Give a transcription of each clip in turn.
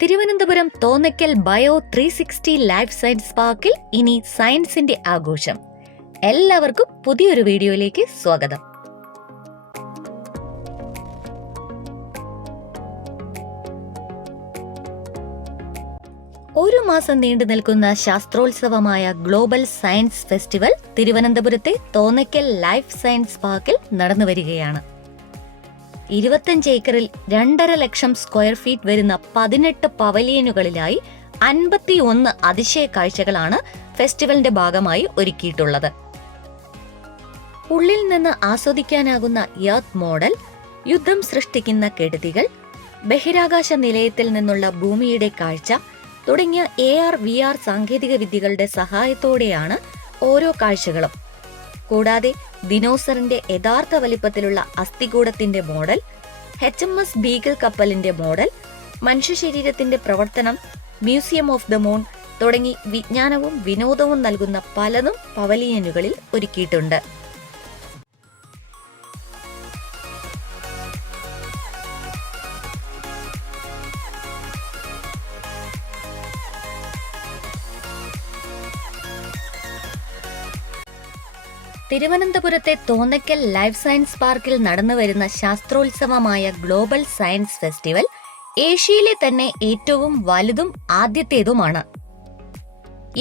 Thiruvananthapuram Thonnakkal bio 360 life science പാർക്കിൽ ഇനി സയൻസിന്റെ ആഘോഷം. എല്ലാവർക്കും പുതിയൊരു വീഡിയോയിലേക്ക് സ്വാഗതം. ഒരു മാസം നീണ്ടു നിൽക്കുന്ന ശാസ്ത്രോത്സവമായ ഗ്ലോബൽ സയൻസ് ഫെസ്റ്റിവൽ തിരുവനന്തപുരത്തെ തോന്നയ്ക്കൽ ലൈഫ് സയൻസ് പാർക്കിൽ നടന്നുവരികയാണ്. 25 ഏക്കറിൽ 2.5 ലക്ഷം സ്ക്വയർ ഫീറ്റ് വരുന്ന 18 പവലിയനുകളിലായി 51 അതിശയ കാഴ്ചകളാണ് ഫെസ്റ്റിവലിന്റെ ഭാഗമായി ഒരുക്കിയിട്ടുള്ളത്. ഉള്ളിൽ നിന്ന് ആസ്വദിക്കാനാകുന്ന യാത്ത് മോഡൽ, യുദ്ധം സൃഷ്ടിക്കുന്ന കെടുതികൾ, ബഹിരാകാശ നിലയത്തിൽ നിന്നുള്ള ഭൂമിയുടെ കാഴ്ച തുടങ്ങിയ AR/VR സാങ്കേതിക വിദ്യകളുടെ സഹായത്തോടെയാണ് ഓരോ കാഴ്ചകളും. കൂടാതെ ദിനോസറിന്റെ യഥാർത്ഥ വലിപ്പത്തിലുള്ള അസ്ഥികൂടത്തിന്റെ മോഡൽ, HMS ബീഗിൾ കപ്പലിന്റെ മോഡൽ, മനുഷ്യ ശരീരത്തിന്റെ പ്രവർത്തനം, മ്യൂസിയം ഓഫ് ദ മൂൺ തുടങ്ങി വിജ്ഞാനവും വിനോദവും നൽകുന്ന പലതും പവലിയനുകളിൽ ഒരുക്കിയിട്ടുണ്ട്. തിരുവനന്തപുരത്തെ തോന്നയ്ക്കൽ ലൈഫ് സയൻസ് പാർക്കിൽ നടന്നുവരുന്ന ശാസ്ത്രോത്സവമായ ഗ്ലോബൽ സയൻസ് ഫെസ്റ്റിവൽ ഏഷ്യയിലെ തന്നെ ഏറ്റവും വലുതും ആദ്യത്തേതുമാണ്.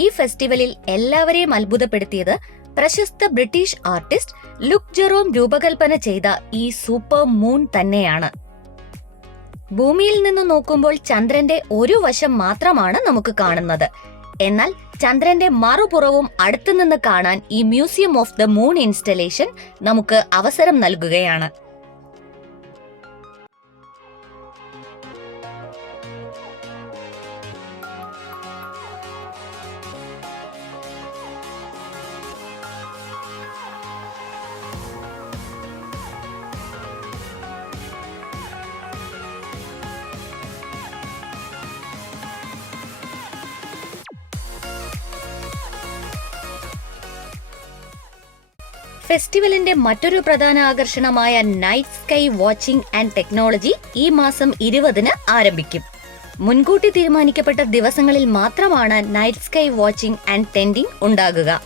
ഈ ഫെസ്റ്റിവലിൽ എല്ലാവരെയും അത്ഭുതപ്പെടുത്തിയത് പ്രശസ്ത ബ്രിട്ടീഷ് ആർട്ടിസ്റ്റ് ലുക്ക് ജെറോം രൂപകൽപ്പന ചെയ്ത ഈ സൂപ്പർ മൂൺ തന്നെയാണ്. ഭൂമിയിൽ നിന്ന് നോക്കുമ്പോൾ ചന്ദ്രന്റെ ഒരു വശം മാത്രമാണ് നമുക്ക് കാണുന്നത്. എന്നാൽ ചന്ദ്രന്റെ മറുപുറവും അടുത്തുനിന്ന് കാണാൻ ഈ museum of the moon installation നമുക്ക് അവസരം നൽകുകയാണ്. ഫെസ്റ്റിവലിന്റെ മറ്റൊരു പ്രധാന ആകർഷണമായ night sky watching and technology ഈ മാസം 20-ന് ആരംഭിക്കും. മുൻകൂട്ടി തീരുമാനിക്കപ്പെട്ട ദിവസങ്ങളിൽ മാത്രമാണ് night sky watching and tending ഉണ്ടാകുക.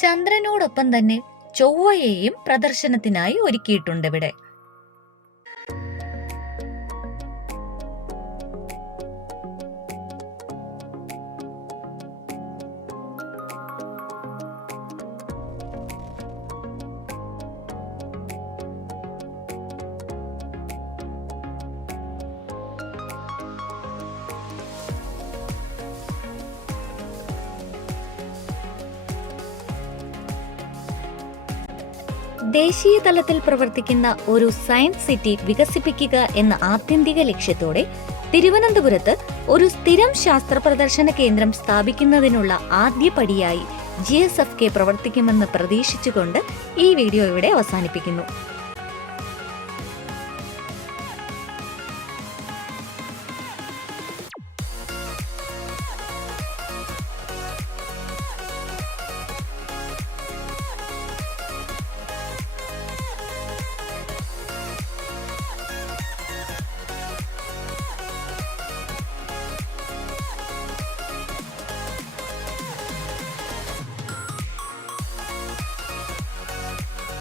ചന്ദ്രനോടൊപ്പം തന്നെ ചൊവ്വയെയും പ്രദർശനത്തിനായി ഒരുക്കിയിട്ടുണ്ട് ഇവിടെ. ദേശീയ തലത്തിൽ പ്രവർത്തിക്കുന്ന ഒരു സയൻസ് സിറ്റി വികസിപ്പിക്കുക എന്ന ആത്യന്തിക ലക്ഷ്യത്തോടെ തിരുവനന്തപുരത്ത് ഒരു സ്ഥിരം ശാസ്ത്ര പ്രദർശന കേന്ദ്രം സ്ഥാപിക്കുന്നതിനുള്ള ആദ്യപടിയായി GSFK പ്രവർത്തിക്കുമെന്ന് പ്രതീക്ഷിച്ചുകൊണ്ട് ഈ വീഡിയോ ഇവിടെ അവസാനിപ്പിക്കുന്നു.